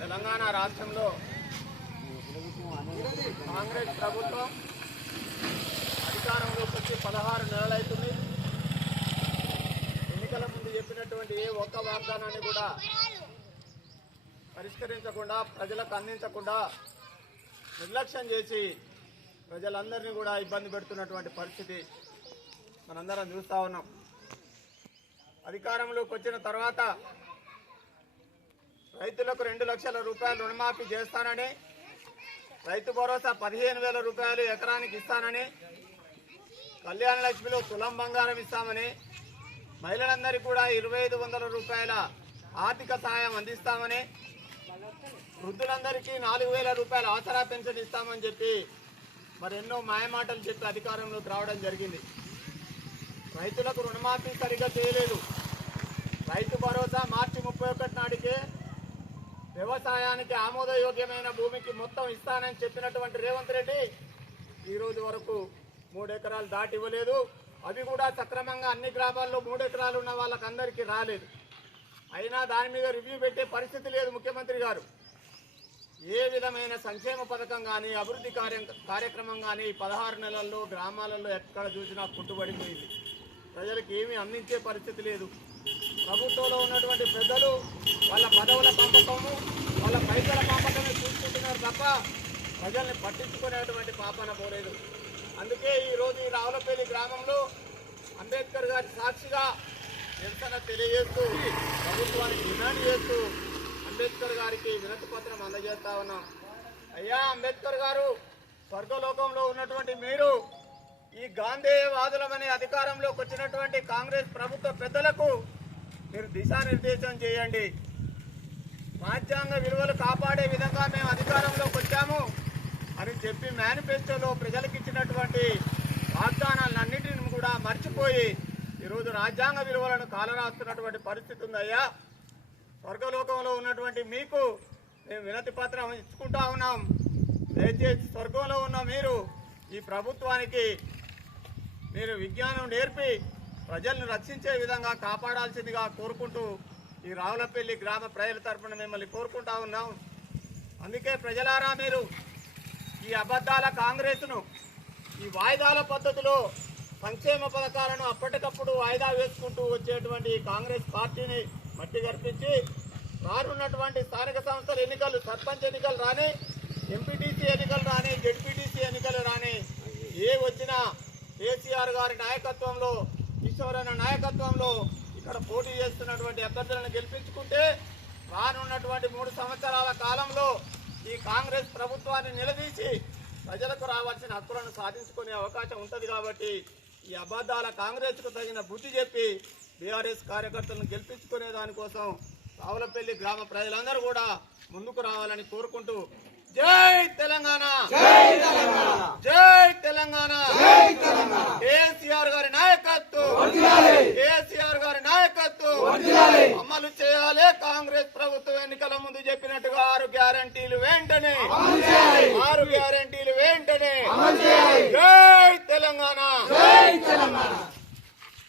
తెలంగాణ రాష్ట్రంలో కాంగ్రెస్ ప్రభుత్వం అధికారంలోకి వచ్చి 16 నెలలైతుంది. ఎన్నికల ముందు చెప్పినటువంటి ఏ ఒక్క వాగ్దానాన్ని కూడా పరిష్కరించకుండా, ప్రజలకు అందించకుండా నిర్లక్ష్యం చేసి ప్రజలందరినీ కూడా ఇబ్బంది పెడుతున్నటువంటి పరిస్థితి మనందరం చూస్తూ ఉన్నాం. అధికారంలోకి వచ్చిన తర్వాత రైతులకు 2 లక్షల రూపాయలు రుణమాఫీ చేస్తానని, రైతు భరోసా 15,000 రూపాయలు ఎకరానికి ఇస్తానని, కళ్యాణ లక్ష్మిలో తులం బంగారం ఇస్తామని, మహిళలందరికీ కూడా 2,500 రూపాయల ఆర్థిక సాయం అందిస్తామని, వృద్ధులందరికీ 4,000 రూపాయల ఆసరా పెన్షన్ ఇస్తామని చెప్పి మరి ఎన్నో మాయమాటలు చెప్పి అధికారంలోకి రావడం జరిగింది. రైతులకు రుణమాఫీ సరిగ్గా చేయలేదు. రైతు భరోసా మార్చి 31 నాటికే వ్యవసాయానికి ఆమోదయోగ్యమైన భూమికి మొత్తం ఇస్తానని చెప్పినటువంటి రేవంత్ రెడ్డి ఈ రోజు వరకు 3 ఎకరాలు దాటి ఇవ్వలేదు. అవి కూడా సక్రమంగా అన్ని గ్రామాల్లో 3 ఎకరాలు ఉన్న వాళ్ళకందరికీ రాలేదు. అయినా దాని మీద రివ్యూ పెట్టే పరిస్థితి లేదు ముఖ్యమంత్రి గారు. ఏ విధమైన సంక్షేమ పథకం కానీ, అభివృద్ధి కార్యక్రమం కానీ 16 నెలల్లో గ్రామాలలో ఎక్కడ చూసినా పుట్టుబడిపోయింది. ప్రజలకు ఏమీ అందించే పరిస్థితి లేదు. ప్రభుత్వంలో ఉన్నటువంటి పెద్దలు వాళ్ళ పదవుల పంపకము, వాళ్ళ పైసల పంపకమే చూసుకుంటున్నారు తప్ప ప్రజల్ని పట్టించుకునేటువంటి పాపన పోలేదు. అందుకే ఈరోజు ఈ రావులపల్లి గ్రామంలో అంబేద్కర్ గారి సాక్షిగా నిరసన తెలియజేస్తూ, ప్రభుత్వానికి డిమాండ్ చేస్తూ అంబేద్కర్ గారికి వినతి పత్రం అందజేస్తా ఉన్నాం. అయ్యా అంబేద్కర్ గారు, స్వర్గలోకంలో ఉన్నటువంటి మీరు ఈ గాంధేయవాదులమనే అధికారంలోకి వచ్చినటువంటి కాంగ్రెస్ ప్రభుత్వ పెద్దలకు మీరు దిశానిర్దేశం చేయండి. రాజ్యాంగ విలువలు కాపాడే విధంగా మేము అధికారంలోకి వచ్చాము అని చెప్పి మేనిఫెస్టోలో ప్రజలకు ఇచ్చినటువంటి వాగ్దానాలన్నింటిని కూడా మర్చిపోయి ఈరోజు రాజ్యాంగ విలువలను కాలరాస్తున్నటువంటి పరిస్థితి ఉందయ్యా. స్వర్గలోకంలో ఉన్నటువంటి మీకు మేము వినతి పత్రం ఇచ్చుకుంటా ఉన్నాం. దయచేసి స్వర్గంలో ఉన్న మీరు ఈ ప్రభుత్వానికి మీరు విజ్ఞానం నేర్పి ప్రజలను రక్షించే విధంగా కాపాడాల్సిందిగా కోరుకుంటూ ఈ రావులపల్లి గ్రామ ప్రజల తరఫున మిమ్మల్ని కోరుకుంటా ఉన్నాం. అందుకే ప్రజలారా, మీరు ఈ అబద్ధాల కాంగ్రెస్ను, ఈ వాయిదాల పద్ధతిలో సంక్షేమ పథకాలను అప్పటికప్పుడు వాయిదా వేసుకుంటూ వచ్చేటువంటి కాంగ్రెస్ పార్టీని మట్టి గర్పించి రానున్నటువంటి స్థానిక సంస్థల ఎన్నికలు, సర్పంచ్ ఎన్నికలు రాని, ఎంపీటీసీ ఎన్నికలు రాని, జెడ్పీటీసీ ఎన్నికలు రాని, ఏ వచ్చినా కేసీఆర్ గారి నాయకత్వంలో, కిషోరన్న నాయకత్వంలో ఇక్కడ పోటీ చేస్తున్నటువంటి అభ్యర్థులను గెలిపించుకుంటే రానున్నటువంటి 3 సంవత్సరాల కాలంలో ఈ కాంగ్రెస్ ప్రభుత్వాన్ని నిలదీసి ప్రజలకు రావాల్సిన హక్కులను సాధించుకునే అవకాశం ఉంటుంది. కాబట్టి ఈ అబద్ధాల కాంగ్రెస్కు తగిన బుద్ధి చెప్పి బీఆర్ఎస్ కార్యకర్తలను గెలిపించుకునే దానికోసం రావులపల్లి గ్రామ ప్రజలందరూ కూడా ముందుకు రావాలని కోరుకుంటూ జై తెలంగాణ, జై తెలంగాణ, కేసీఆర్ గారి నాయకత్వం, కేసీఆర్ గారి నాయకత్వం అమలు చేయాలి. కాంగ్రెస్ ప్రభుత్వం ఎన్నికల ముందు చెప్పినట్టుగా 6 గ్యారంటీలు వెంటనే, 6 గ్యారంటీలు వెంటనే. జై తెలంగాణ, జై తెలంగాణ.